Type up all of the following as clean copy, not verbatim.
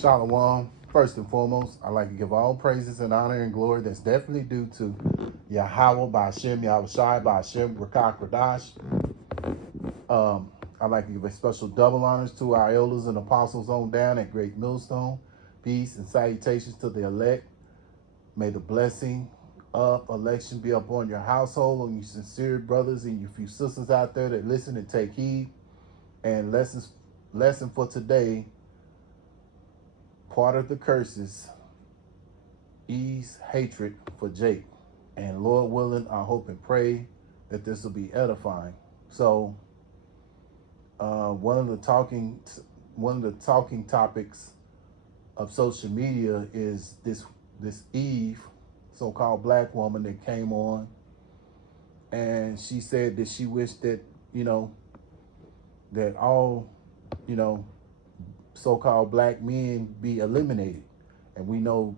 Shalom. First and foremost, I'd like to give all praises and honor and glory that's definitely due to Yahweh Ba'Shem, Yahweh Shai Ba'Shem, Rakak Radash. I'd like to give a special double honors to our elders and apostles on down at Great Millstone. Peace and salutations to the elect. May the blessing of election be upon your household, on you sincere brothers and you few sisters out there that listen and take heed. And lesson for today, part of the curses, Eve's hatred for Jake. And Lord willing, I hope and pray that this will be edifying. So one of the talking topics of social media is this Eve, so-called black woman that came on, and she said that she wished that that all so-called black men be eliminated. And we know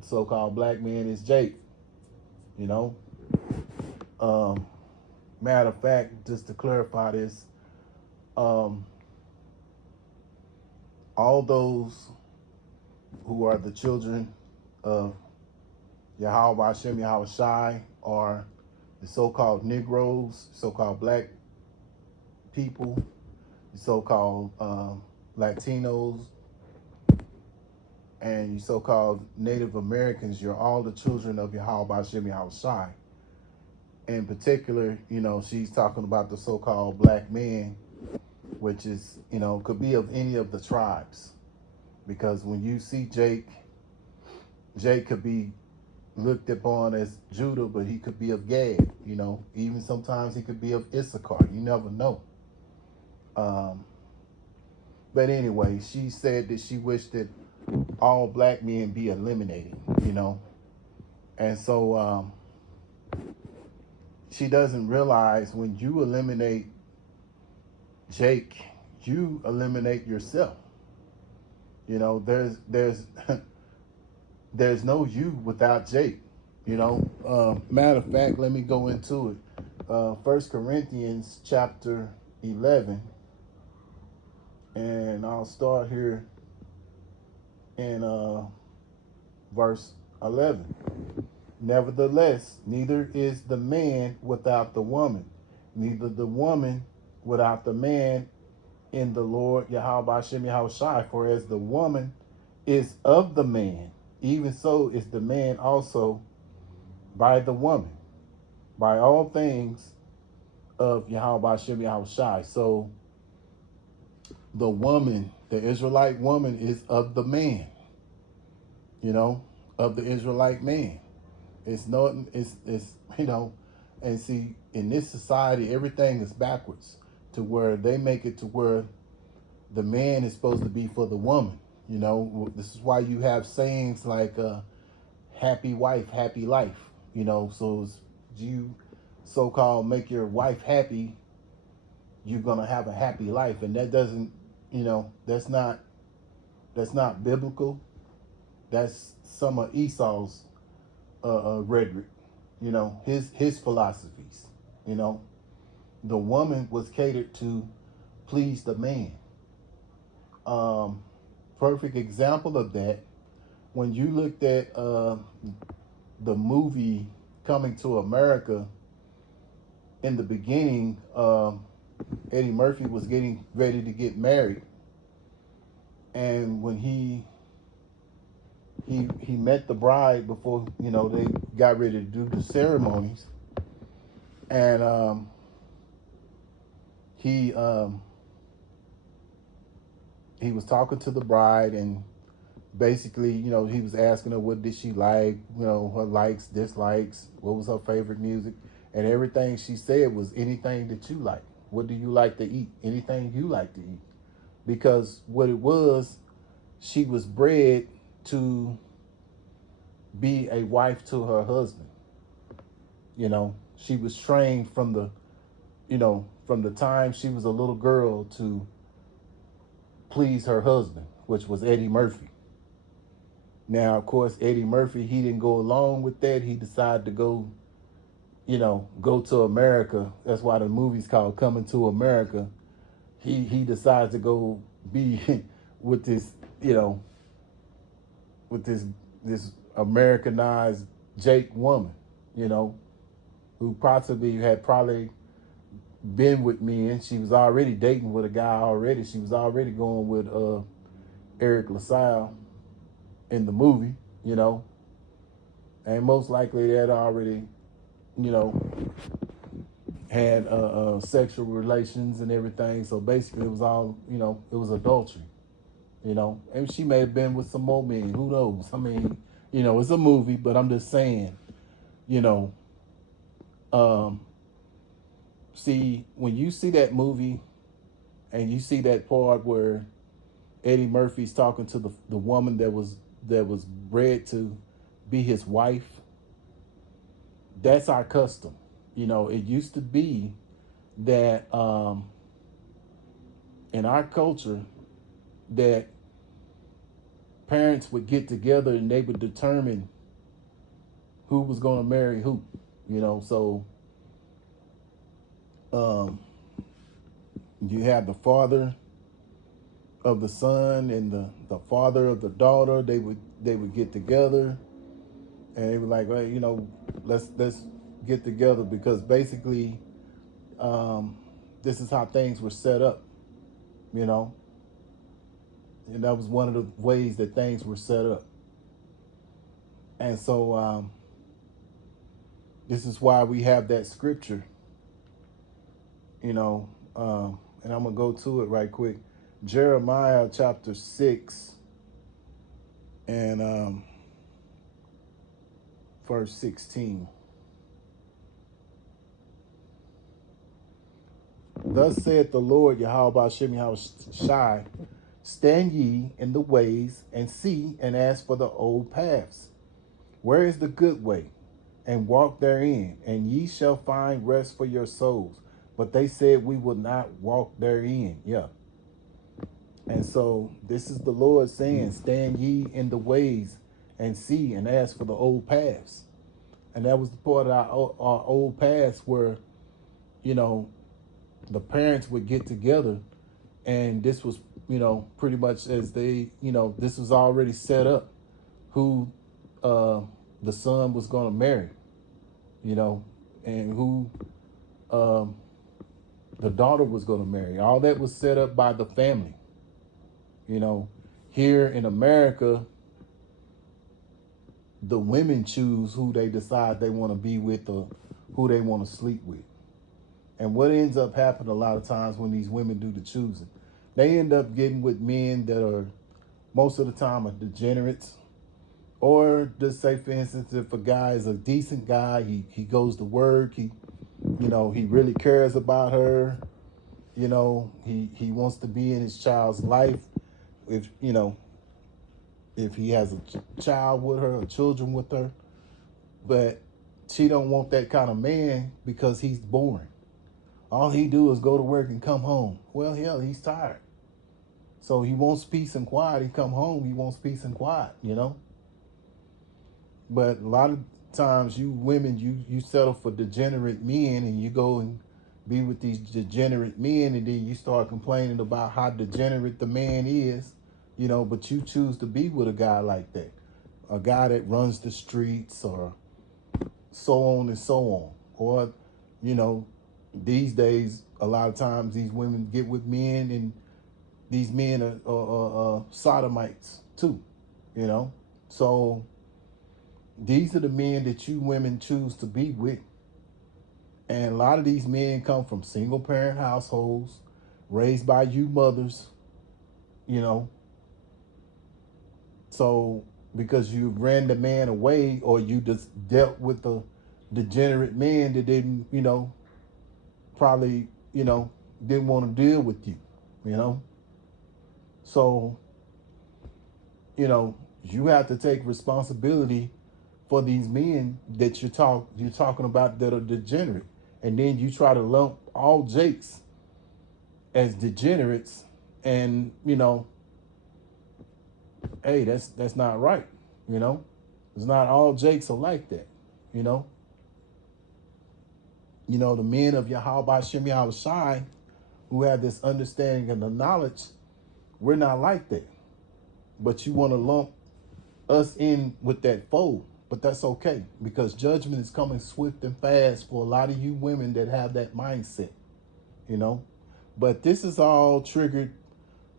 so-called black man is Jake. Matter of fact, just to clarify this, all those who are the children of Yahweh Ba'Shem, Yahweh Shai, are the so-called Negroes, so-called black people, the so-called Latinos, and you so-called Native Americans. You're all the children of Yahweh Ba'Shem, Yahweh Shai. In particular, she's talking about the so-called black man, which is, could be of any of the tribes. Because when you see Jake could be looked upon as Judah, but he could be of Gad, even sometimes he could be of Issachar. You never know. But anyway, she said that she wished that all black men be eliminated, And so she doesn't realize when you eliminate Jake, you eliminate yourself. There's there's no you without Jake. Matter of fact, let me go into it. 1 Corinthians chapter 11, and I'll start here in verse 11. Nevertheless, neither is the man without the woman, neither the woman without the man in the Lord Yahweh Ba'Shem Yahweh Shai. For as the woman is of the man, even so is the man also by the woman, by all things of Yahweh Ba'Shem Yahweh Shai. So the woman, the Israelite woman, is of the man, of the Israelite man. It's and see, in this society, everything is backwards, to where they make it to where the man is supposed to be for the woman. This is why you have sayings like happy wife, happy life. So you so-called make your wife happy, you're gonna have a happy life. And that doesn't, that's not biblical. That's some of Esau's rhetoric, his philosophies. The woman was catered to please the man. Perfect example of that, when you looked at the movie Coming to America, in the beginning, Eddie Murphy was getting ready to get married, and when he met the bride before they got ready to do the ceremonies, and he was talking to the bride, and basically, he was asking her what did she like, her likes, dislikes, what was her favorite music, and everything she said was anything that you like. What do you like to eat? Anything you like to eat. Because what it was, she was bred to be a wife to her husband. She was trained from the time she was a little girl to please her husband, which was Eddie Murphy. Now, of course, Eddie Murphy, he didn't go along with that. He decided to go to America. That's why the movie's called Coming to America. He decides to go be with this you know, with this Americanized Jake woman, you know, who possibly had probably been with me, and she was already dating with a guy already. She was already going with Eric LaSalle in the movie, you know, and most likely they had already, you know, had sexual relations and everything. So basically, it was all, you know, it was adultery, you know. And she may have been with some more men. Who knows? I mean, you know, it's a movie, but I'm just saying, you know, um, see, when you see that movie and you see that part where Eddie Murphy's talking to the woman that was bred to be his wife, that's our custom. You know, it used to be that in our culture that parents would get together and they would determine who was going to marry who. You know, so um, you have the father of the son and the father of the daughter. They would get together and they were like, well, you know, let's get together because basically this is how things were set up, you know, and that was one of the ways that things were set up. And so this is why we have that scripture, you know, and I'm gonna go to it right quick. Jeremiah chapter 6 and verse 16. Thus saith the Lord Yahweh Shem Shai, stand ye in the ways and see and ask for the old paths. Where is the good way? And walk therein, and ye shall find rest for your souls. But they said we will not walk therein. Yeah. And so this is the Lord saying, stand ye in the ways and see and ask for the old paths. And that was the part of our old paths where, you know, the parents would get together and this was, you know, pretty much as they, you know, this was already set up who the son was going to marry, you know, and who the daughter was going to marry. All that was set up by the family. You know, here in America, the women choose who they decide they want to be with or who they want to sleep with. And what ends up happening a lot of times when these women do the choosing, they end up getting with men that are most of the time are degenerates. Or just say, for instance, if a guy is a decent guy, he goes to work, he really cares about her, you know, he wants to be in his child's life. If, you know, if he has a child with her or children with her, but she don't want that kind of man because he's boring. All he do is go to work and come home. Well, hell, he's tired. So he wants peace and quiet. He come home, he wants peace and quiet, you know. But a lot of times you women, you settle for degenerate men and you go and be with these degenerate men and then you start complaining about how degenerate the man is, you know, but you choose to be with a guy like that. A guy that runs the streets or so on and so on. Or, you know, these days, a lot of times these women get with men and these men are sodomites too, you know. So these are the men that you women choose to be with. And a lot of these men come from single parent households, raised by you mothers, you know. So because you ran the man away or you just dealt with the degenerate man that didn't, you know, probably, you know, didn't want to deal with you, you know. So, you know, you have to take responsibility for these men that you're talking about that are degenerate. And then you try to lump all Jakes as degenerates, and you know, hey, that's not right. You know, it's not all Jakes are like that. You know, the men of Yahweh Shem Shai who have this understanding and the knowledge, we're not like that. but you want to lump us in with that fold. But that's okay, because judgment is coming swift and fast for a lot of you women that have that mindset, you know. But this is all triggered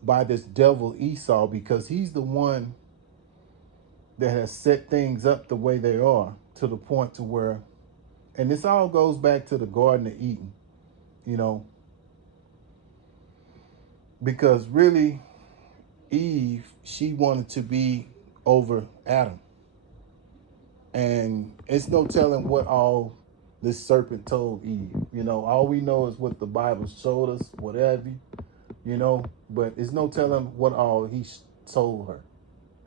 by this devil Esau, because he's the one that has set things up the way they are, to the point to where, and this all goes back to the Garden of Eden, you know, because really Eve, she wanted to be over Adam. And it's no telling what all this serpent told Eve. You know, all we know is what the Bible showed us, whatever, you know, but it's no telling what all he told her,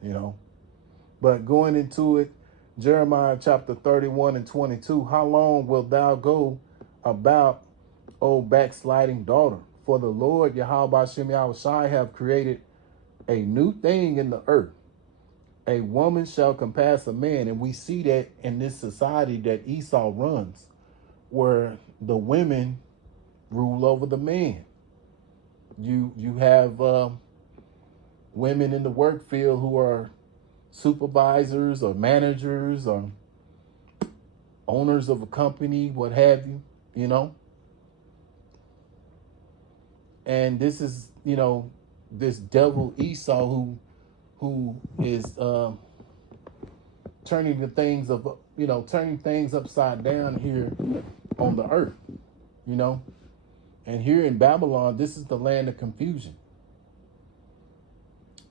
you know. But going into it, Jeremiah chapter 31 and 22, how long wilt thou go about, O backsliding daughter? For the Lord Yahweh Shem Yahushai have created a new thing in the earth. A woman shall compass a man. And we see that in this society that Esau runs, where the women rule over the man. You have women in the work field who are supervisors or managers or owners of a company, what have you, you know. And this is, you know, this devil Esau who is turning the things of, you know, turning things upside down here on the earth, you know. And here in Babylon, this is the land of confusion.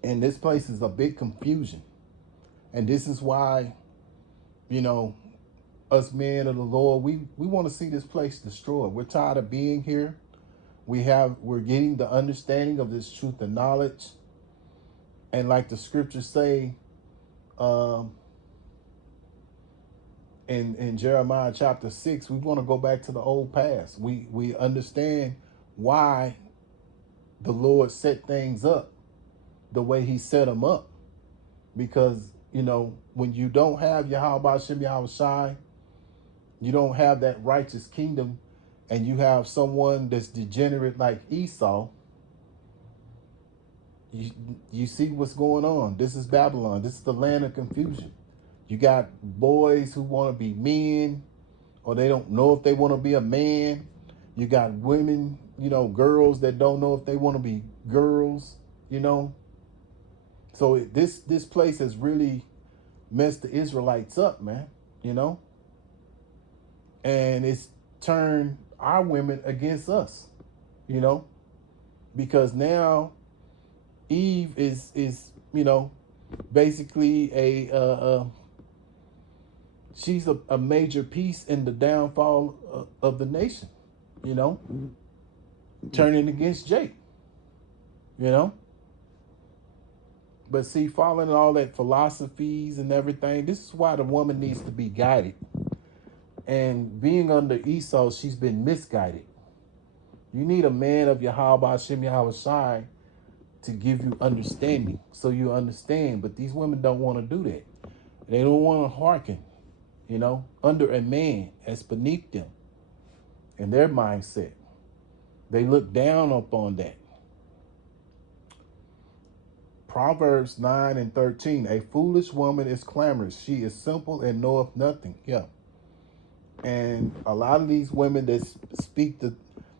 And this place is a big confusion. And this is why, you know, us men of the Lord, we want to see this place destroyed. We're tired of being here. We're getting the understanding of this truth and knowledge. And like the scriptures say, in Jeremiah chapter 6, we want to go back to the old past. We understand why the Lord set things up the way he set them up. Because, you know, when you don't have Yahweh Shem Yahushai, you don't have that righteous kingdom, and you have someone that's degenerate like Esau, you see what's going on. This is Babylon. This is the land of confusion. You got boys who want to be men, or they don't know if they want to be a man. You got women, you know, girls that don't know if they want to be girls, you know. So this place has really messed the Israelites up, man, you know. And it's turned our women against us, you know, because now Eve is you know, basically she's a major piece in the downfall of the nation, you know, turning against Jake, you know. But see, following all that philosophies and everything, this is why the woman needs to be guided. And being under Esau, she's been misguided. You need a man of Yahweh Shem Yahushai to give you understanding, so you understand. But these women don't want to do that. They don't want to hearken, you know, under a man as beneath them in their mindset. They look down upon that. Proverbs 9 and 13, a foolish woman is clamorous. She is simple and knoweth nothing. Yeah. And a lot of these women that speak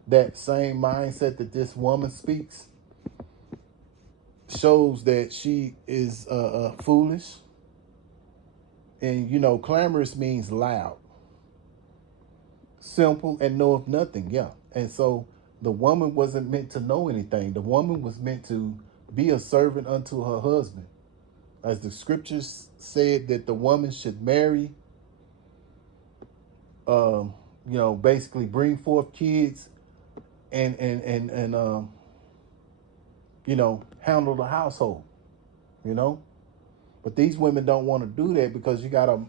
that same mindset that this woman speaks shows that she is foolish. And, you know, clamorous means loud. Simple and knoweth nothing. Yeah. And so the woman wasn't meant to know anything. The woman was meant to be a servant unto her husband. As the scriptures said that the woman should marry, you know, basically bring forth kids and you know, handle the household, you know. But these women don't want to do that, because you got a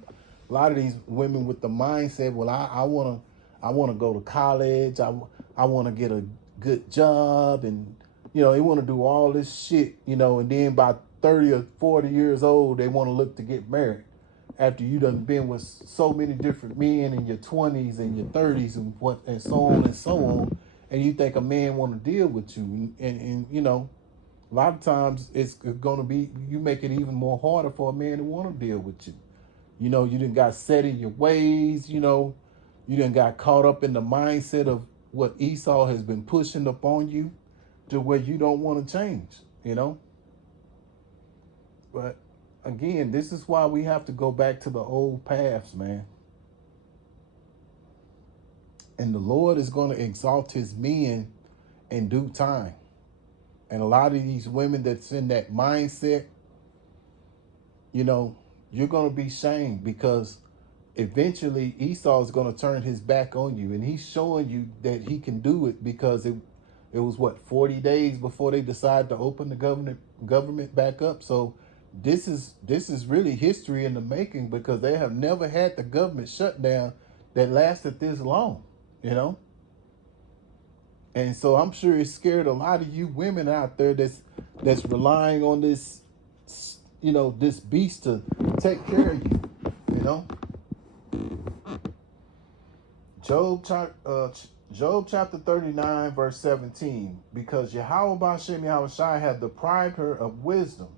lot of these women with the mindset, well, I want to go to college. I want to get a good job, and, you know, they want to do all this shit, you know, and then by 30 or 40 years old, they want to look to get married after you done been with so many different men in your 20s and your 30s and so on and so on. And you think a man want to deal with you, and you know, lot of times it's going to be, you make it even more harder for a man to want to deal with you. You know, you done got set in your ways, you know, you done got caught up in the mindset of what Esau has been pushing upon you to where you don't want to change, you know. But again, this is why we have to go back to the old paths, man. And the Lord is going to exalt his men in due time. And a lot of these women that's in that mindset, you know, you're going to be shamed, because eventually Esau is going to turn his back on you. And he's showing you that he can do it, because it was what, 40 days before they decided to open the government back up. So this is really history in the making, because they have never had the government shutdown that lasted this long, you know. And so I'm sure it scared a lot of you women out there that's relying on this, you know, this beast to take care of you, you know. Job chapter 39, verse 17. Because Yahweh Bashem Yahushai had deprived her of wisdom,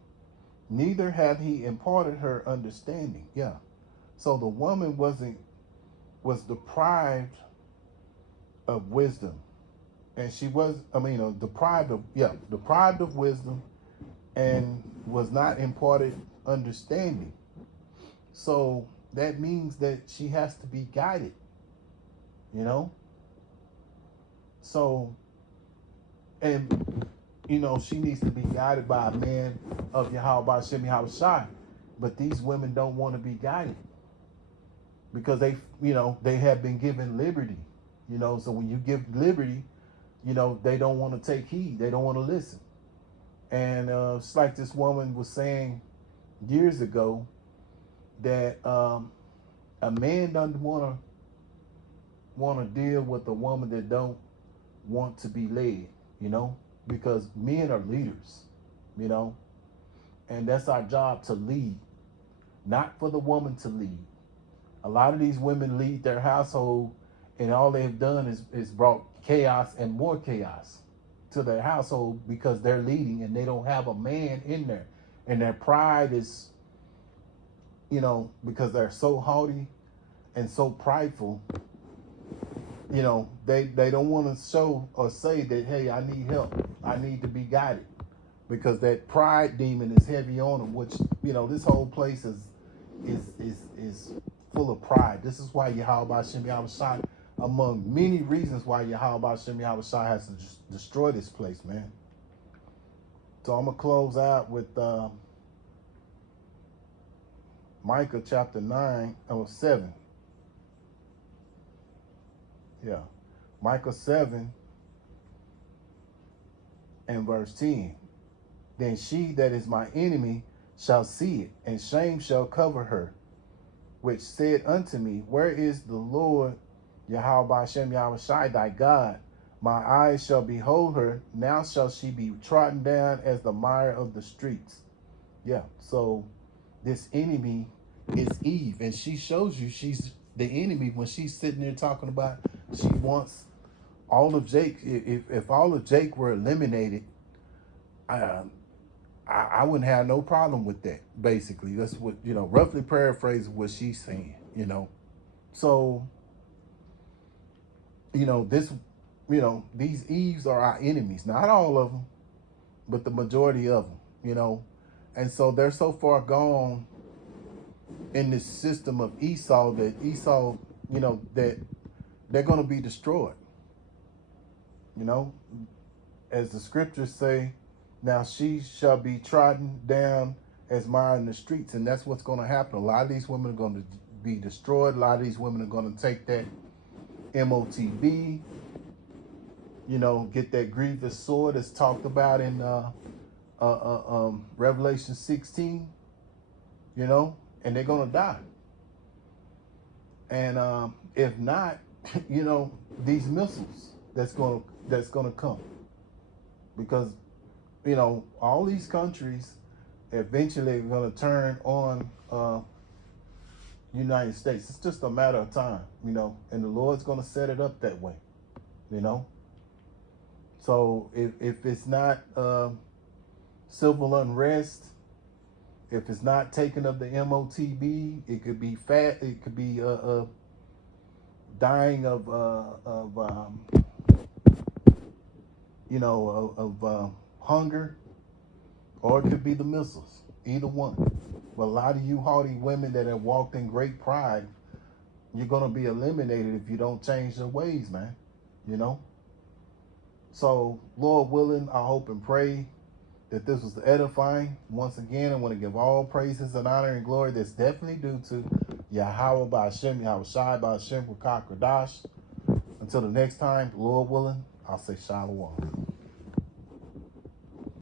neither had he imparted her understanding. Yeah. So the woman was deprived of wisdom. And she was, deprived of wisdom, and was not imparted understanding. So that means that she has to be guided, you know. So, and, you know, she needs to be guided by a man of Yahweh Bashem Yahushai. But these women don't want to be guided, because they have been given liberty, you know. So when you give liberty, you know, they don't want to take heed. They don't want to listen. And it's like this woman was saying years ago, that a man doesn't want to deal with a woman that don't want to be led, you know, because men are leaders, you know, and that's our job, to lead, not for the woman to lead. A lot of these women lead their household, and all they've done is brought chaos and more chaos to their household, because they're leading and they don't have a man in there. And their pride is, you know, because they're so haughty and so prideful, you know, they don't want to show or say that, hey, I need help, I need to be guided, because that pride demon is heavy on them, which, you know, this whole place is full of pride. This is why Yahweh Bashem Yahushai, among many reasons why Yahweh Bashem Yahushai has to destroy this place, man. So I'm going to close out with Micah chapter 7. Yeah. Micah 7 and verse 10. Then she that is my enemy shall see it, and shame shall cover her, which said unto me, where is the Lord Yahweh Bashem Yahushai thy God? My eyes shall behold her, now shall she be trodden down as the mire of the streets. Yeah, so this enemy is Eve, and she shows you she's the enemy when she's sitting there talking about she wants all of Jake. If all of Jake were eliminated, I wouldn't have no problem with that. Basically, that's what, you know, roughly paraphrase what she's saying, you know. So, you know, these Eves are our enemies. Not all of them, but the majority of them, you know. And so they're so far gone in this system of Esau that you know, that they're going to be destroyed. You know, as the scriptures say, now she shall be trodden down as mire in the streets. And that's what's going to happen. A lot of these women are going to be destroyed. A lot of these women are going to take that MOTB, you know, get that grievous sword that's talked about in Revelation 16, you know, and they're going to die. And if not, you know, these missiles that's going to come, because, you know, all these countries eventually are going to turn on United States. It's just a matter of time, you know, and the Lord's going to set it up that way, you know. So if it's not civil unrest. If it's not taken of the MOTB, it could be fat. It could be dying of hunger, or it could be the missiles. Either one. But a lot of you haughty women that have walked in great pride, you're gonna be eliminated if you don't change their ways, man. You know. So, Lord willing, I hope and pray that this was edifying. Once again, I want to give all praises and honor and glory that's definitely due to Yahweh Ba'Shem, Yahweh Shai Ba'Shem Rakakradash. Until the next time, Lord willing, I'll say Shalom.